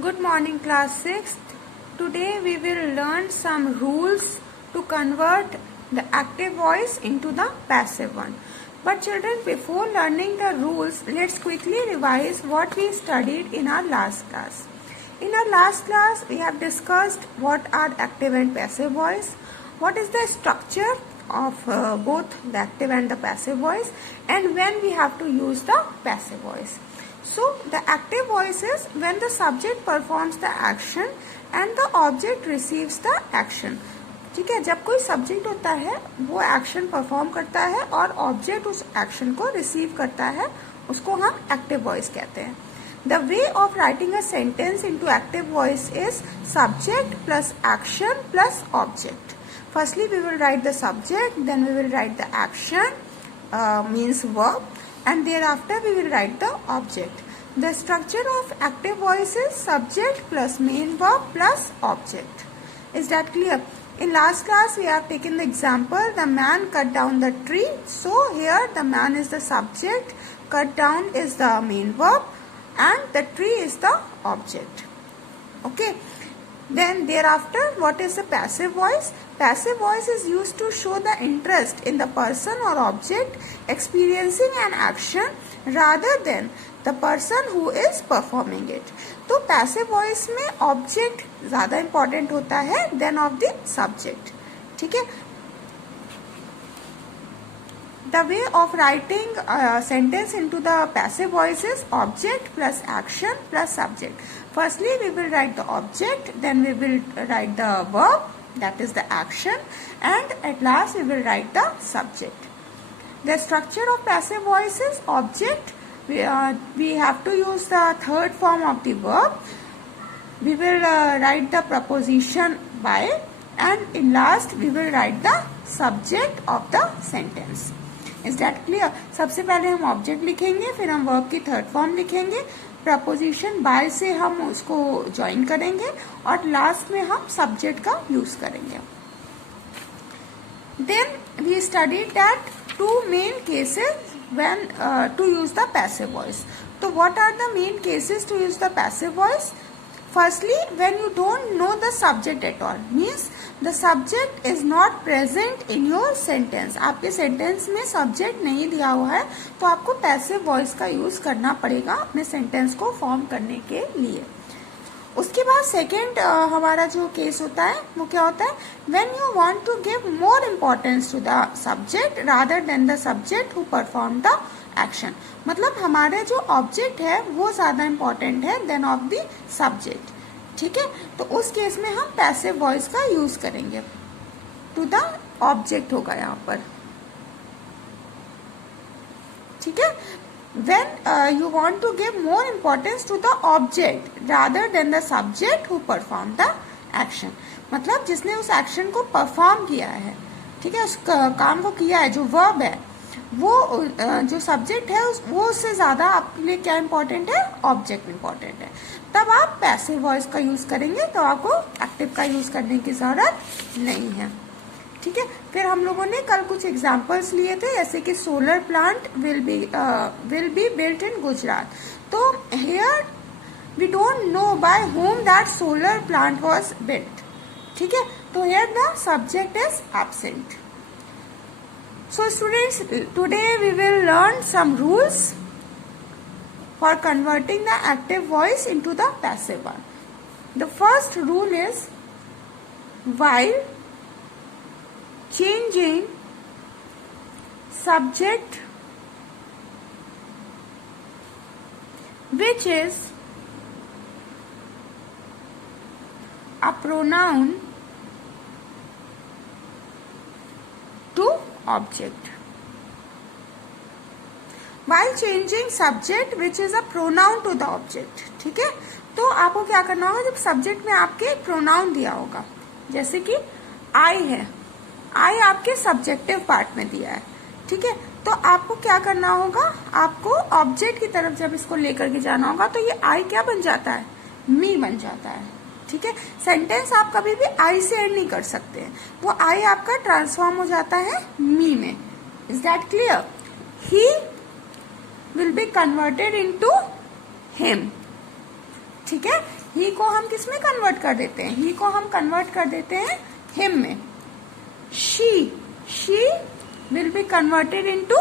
Good morning, class 6th. Today we will learn some rules to convert the active voice into the passive one. But children, before learning the rules, let's quickly revise what we studied in our last class. In our last class, we have discussed what are active and passive voice, what is the structure of both the active and the passive voice, and when we have to use the passive voice. So the active voice is when the subject performs the action and the object receives the action. ठीक है, जब कोई subject होता है वो action perform करता है और ऑब्जेक्ट उस एक्शन को रिसीव करता है, उसको हम एक्टिव वॉइस कहते हैं. The way of writing a sentence into active voice is subject plus action plus object. Firstly, we will write the subject, then we will write the action, means verb, and thereafter we will write the object. The structure of active voice is subject plus main verb plus object. Is that clear? In last class, we have taken the example, the man cut down the tree. So here the man is the subject, cut down is the main verb, and the tree is the object. Okay. Then thereafter, what is the passive voice? Passive voice is used to show the interest in the person or object experiencing an action rather than the person who is performing it. तो passive voice में object ज़्यादा important होता है than of the subject. ठीक है? The way of writing a sentence into the passive voice is object plus action plus subject. Firstly, we will write the object, then we will write the verb, that is the action, and at last we will write the subject. The structure of passive voice is object. We have to use the third form of the verb. We will write the preposition by, and in last we will write the subject of the sentence. Is that clear? सबसे पहले हम object लिखेंगे, फिर हम verb की third form लिखेंगे, preposition bye से हम उसको ज्वाइन करेंगे और लास्ट में हम सब्जेक्ट का यूज करेंगे. Then we study that two main cases when to use the passive voice. तो what are the main cases to use the passive voice? Firstly, when you don't know the subject at all, means the subject is not present in your sentence. आपके sentence में subject नहीं दिया हुआ है तो आपको passive voice का use करना पड़ेगा अपने सेंटेंस को फॉर्म करने के लिए. उसके बाद सेकेंड हमारा जो केस होता है वो क्या होता है? When you want to give more importance to the subject rather than the subject who performed the action. मतलब हमारे जो ऑब्जेक्ट है वो ज्यादा इंपॉर्टेंट है देन ऑफ द सब्जेक्ट. ठीक है, तो उस केस में हम पैसिव वॉइस का यूज करेंगे. टू द ऑब्जेक्ट होगा यहाँ पर. ठीक है, when you want to give more importance to the object rather than the subject who performed the action. मतलब जिसने उस एक्शन को परफॉर्म किया है, ठीक है, उस काम को किया है, जो वर्ब है वो जो सब्जेक्ट है वो उससे ज्यादा आपके लिए क्या इंपॉर्टेंट है? ऑब्जेक्ट इंपॉर्टेंट है. तब आप पैसिव वॉइस का यूज करेंगे, तो आपको एक्टिव का यूज करने की जरूरत नहीं है. ठीक है, फिर हम लोगों ने कल कुछ एग्जांपल्स लिए थे, जैसे कि solar plant will be built in Gujarat. तो here we don't know by whom that solar plant was built. ठीक है, तो here the subject is absent. So students, today we will learn some rules for converting the active voice into the passive one. The first rule is, while changing subject which is a pronoun to object. While changing subject which is a pronoun to the object. ठीक है, तो आपको क्या करना होगा? जब subject में आपके प्रोनाउन दिया होगा, जैसे कि आई है, आई आपके सब्जेक्टिव पार्ट में दिया है. ठीक है, तो आपको क्या करना होगा? आपको ऑब्जेक्ट की तरफ जब इसको लेकर के जाना होगा तो ये आई क्या बन जाता है? मी बन जाता है. ठीक है, सेंटेंस आप कभी भी आई से एंड नहीं कर सकते हैं, वो आई आपका ट्रांसफॉर्म हो जाता है मी में. Is that clear? He will be converted into him. ठीक है, ही को हम किस में कन्वर्ट कर देते हैं? ही को हम कन्वर्ट कर देते हैं हिम में. She will be converted into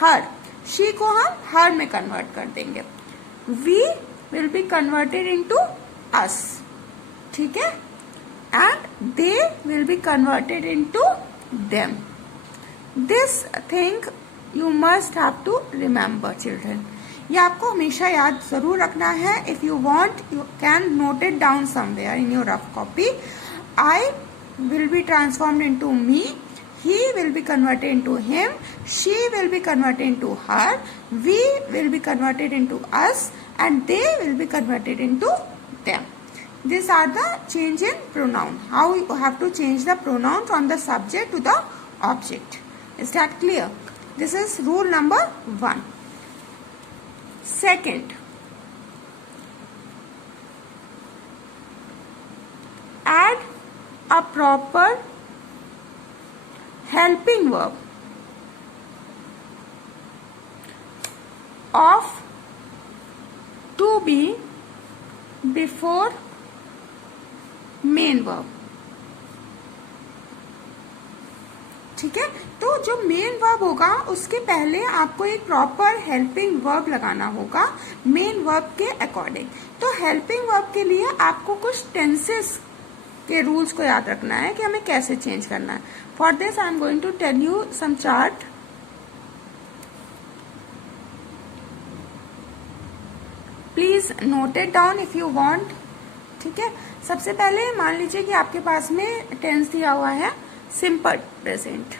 her. She को हम हर में कन्वर्ट कर देंगे. We will be converted into us. ठीक है. And they will be converted into them. This thing you must have to remember children. ये आपको हमेशा याद जरूर रखना है. If you want you can note it down somewhere in your rough copy. I will be transformed into me, he will be converted into him, she will be converted into her, we will be converted into us, and they will be converted into them. These are the change in pronoun. How you have to change the pronoun from the subject to the object. Is that clear? This is rule number 1. Second, add a proper helping verb of to be before main verb. ठीक है. तो जो main verb होगा उसके पहले आपको एक proper helping verb लगाना होगा मेन वर्ब के अकॉर्डिंग. तो हेल्पिंग वर्ब के लिए आपको कुछ टेंसेस के रूल्स को याद रखना है कि हमें कैसे चेंज करना है. For this I am going to tell you some chart. Please note it down if you want. ठीक है. सबसे पहले मान लीजिए कि आपके पास में टेंस दिया हुआ है सिंपल प्रेजेंट.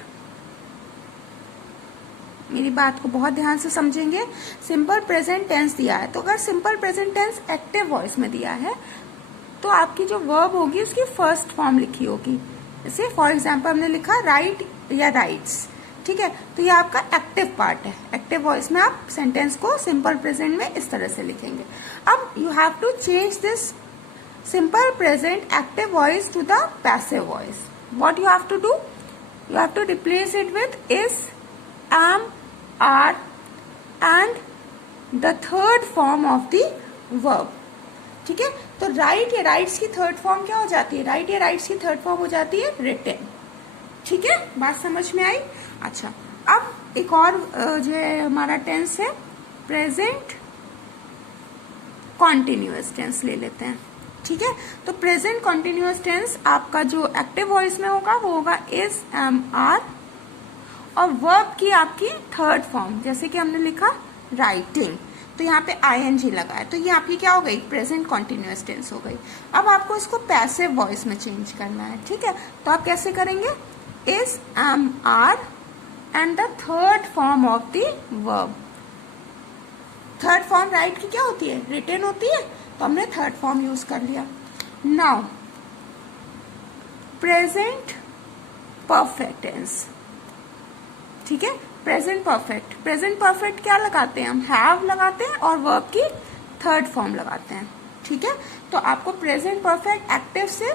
मेरी बात को बहुत ध्यान से समझेंगे. सिंपल प्रेजेंट टेंस दिया है. तो अगर simple present tense active voice में दिया है तो आपकी जो वर्ब होगी उसकी फर्स्ट फॉर्म लिखी होगी. जैसे फॉर एग्जाम्पल हमने लिखा राइट या राइट्स. ठीक है. तो ये आपका एक्टिव पार्ट है. एक्टिव वॉइस में आप सेंटेंस को सिंपल प्रेजेंट में इस तरह से लिखेंगे. अब you have to change this simple present active voice to the passive voice. What you have to do? You have to replace it with is, am, are and the third form of the verb. ठीक है. तो right या rights की third form क्या हो जाती है? Right या राइट्स की थर्ड फॉर्म हो जाती है रिटन. ठीक है. बात समझ में आई? अच्छा. अब एक और जो है हमारा टेंस है प्रेजेंट कॉन्टिन्यूअस टेंस ले लेते हैं. ठीक है. तो प्रेजेंट कॉन्टिन्यूअस टेंस आपका जो एक्टिव वॉइस में होगा वो होगा इज, एम, आर और वर्ब की आपकी थर्ड फॉर्म. जैसे कि हमने लिखा राइटिंग तो यहाँ पे ing लगा है. तो ये आपकी क्या हो गई? प्रेजेंट कॉन्टिन्यूअस टेंस हो गई. अब आपको इसको पैसिव वॉइस में चेंज करना है. ठीक है. तो आप कैसे करेंगे? Is, am, are and the third form of the verb. Third form write की क्या होती है? रिटन होती है. तो हमने थर्ड फॉर्म यूज कर लिया. Now present perfect tense. ठीक है. Present perfect. प्रेजेंट परफेक्ट क्या लगाते हैं हम? हैव लगाते हैं और वर्ब की थर्ड फॉर्म लगाते हैं. ठीक है. तो आपको प्रेजेंट परफेक्ट एक्टिव से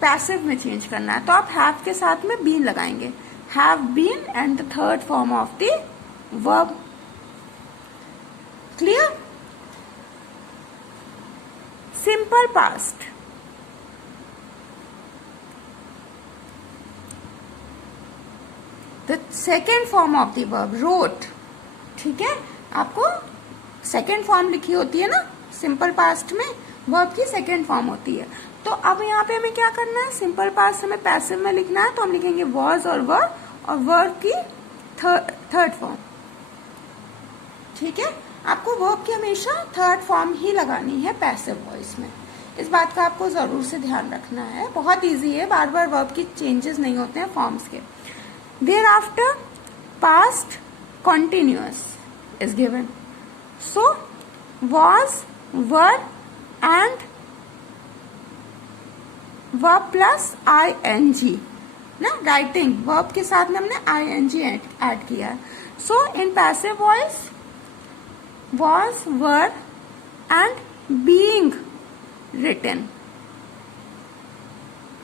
पैसिव में चेंज करना है. तो आप हैव के साथ में बीन लगाएंगे. Have been and the third form of the verb. Clear? Simple past. The second form of the verb wrote. ठीक है. आपको सेकेंड फॉर्म लिखी होती है ना सिंपल पास्ट में, वर्ब की सेकेंड फॉर्म होती है. तो अब यहाँ पे हमें क्या करना है? सिंपल पास्ट हमें पैसिव में लिखना है. तो हम लिखेंगे वॉज और वर्ब की थर्ड फॉर्म. ठीक है. आपको वर्ब की हमेशा थर्ड फॉर्म ही लगानी है पैसिव वॉइस में. इस बात का आपको जरूर से ध्यान रखना है. बहुत इजी है. बार बार वर्ब की चेंजेस नहीं होते हैं फॉर्म्स के. Thereafter, past continuous is given. So, was, were and verb plus ing. ना writing verb के साथ में हमने ing ऐड किया है. So, in passive voice, was, were and being written.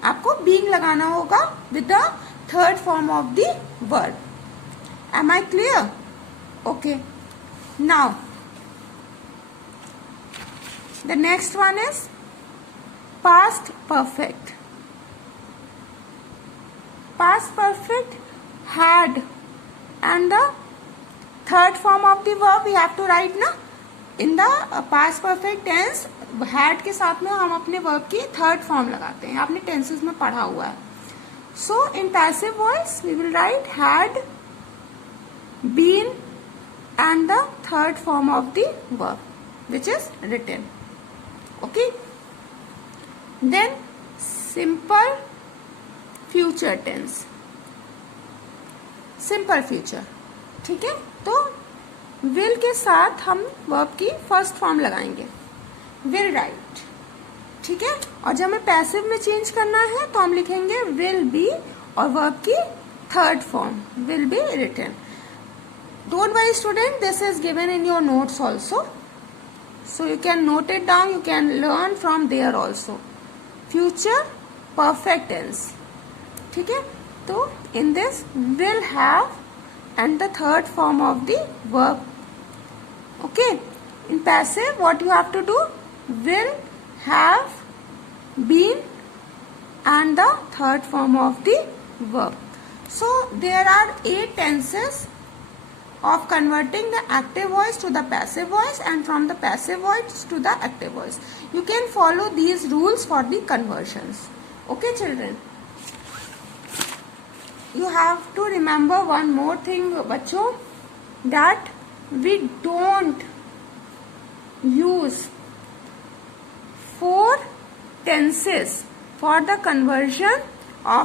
आपको being लगाना होगा with the third form of the verb. Am I clear? Okay. Now, the next one is past perfect. Past perfect, had, and the third form of the verb we have to write na. In the past perfect tense, had के साथ में हम अपने verb की third form लगाते हैं. आपने tenses में पढ़ा हुआ है. So in passive voice we will write had, been, and the third form of the verb, which is written. Okay. Then simple future tense. Simple future. ठीक है. तो will के साथ हम verb की first form लगाएंगे. will write. ठीक है. और जब हमें passive में change करना है तो हम लिखेंगे will be और verb की third form will be written. Don't worry student, this is given in your notes also. So you can note it down, you can learn from there also. Future perfect tense. ठीक है. तो in this will have and the third form of the verb. Okay. In passive what you have to do? Will, have, been, and the third form of the verb. So there are 8 tenses of converting the active voice to the passive voice and from the passive voice to the active voice. You can follow these rules for the conversions. Okay children. You have to remember one more thing बच्चों, that we don't use 4 tenses for the conversion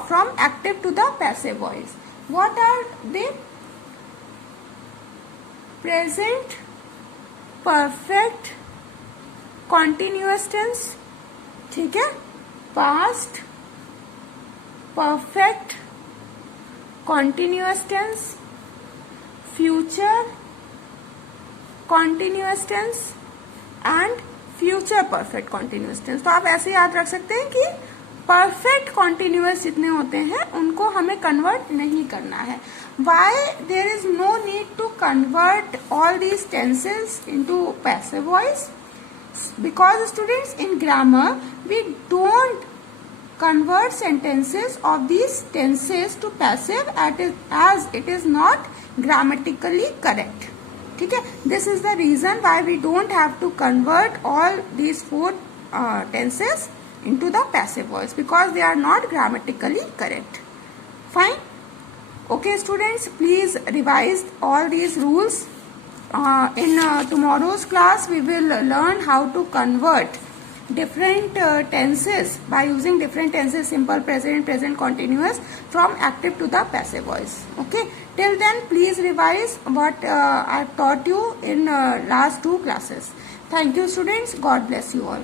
from active to the passive voice. What are they? Present perfect continuous tense. ठीक है. Past perfect continuous tense, future continuous tense and future perfect continuous tense. तो आप ऐसे याद रख सकते हैं कि परफेक्ट कॉन्टिन्यूअस जितने होते हैं उनको हमें कन्वर्ट नहीं करना है. Why there is no need to convert all these tenses into passive voice? Because students in grammar we don't convert sentences of these tenses to passive as it is not grammatically correct. ठीक है. This is the reason why we don't have to convert all these 4 tenses into the passive voice, because they are not grammatically correct. Fine. Okay students, please revise all these rules. In tomorrow's class we will learn how to convert different tenses by using different tenses, simple, present, present continuous, from active to the passive voice. Okay. Till then please revise what I taught you in last 2 classes. Thank you students. God bless you all.